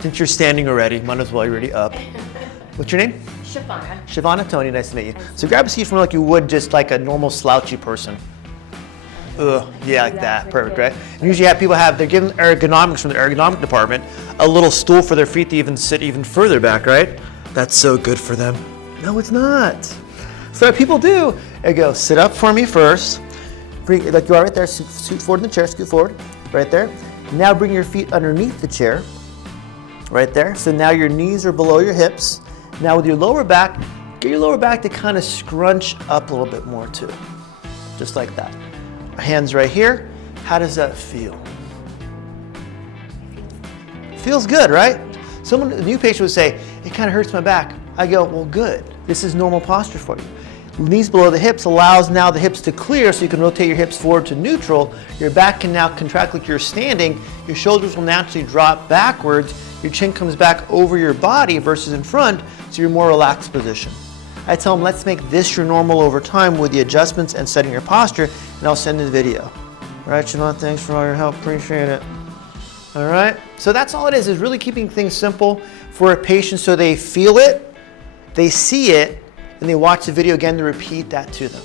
Since you're standing already, might as well, you're already up. What's your name? Shavana. Shavana, Tony, nice to meet you. So grab a seat from like you would just like a normal slouchy person. Yeah, like that, perfect, right? And usually they're given ergonomics from the ergonomic department, a little stool for their feet to even sit even further back, right? That's so good for them. No, it's not. So what people do, they go, sit up for me first. Like you are right there, scoot forward in the chair, scoot forward, right there. Now bring your feet underneath the chair, right there. So now your knees are below your hips. Now with your lower back, get your lower back to kind of scrunch up a little bit more too. Just like that. Hands right here. How does that feel? Feels good, right? A new patient would say, it kind of hurts my back. I go, well, good. This is normal posture for you. Knees below the hips allows now the hips to clear so you can rotate your hips forward to neutral. Your back can now contract like you're standing. Your shoulders will naturally drop backwards. Your chin comes back over your body versus in front, so you're in a more relaxed position. I tell them, let's make this your normal over time with the adjustments and setting your posture, and I'll send you the video. All right, Siobhan, thanks for all your help, appreciate it. All right, so that's all it is really keeping things simple for a patient so they feel it, they see it, and they watch the video again to repeat that to them.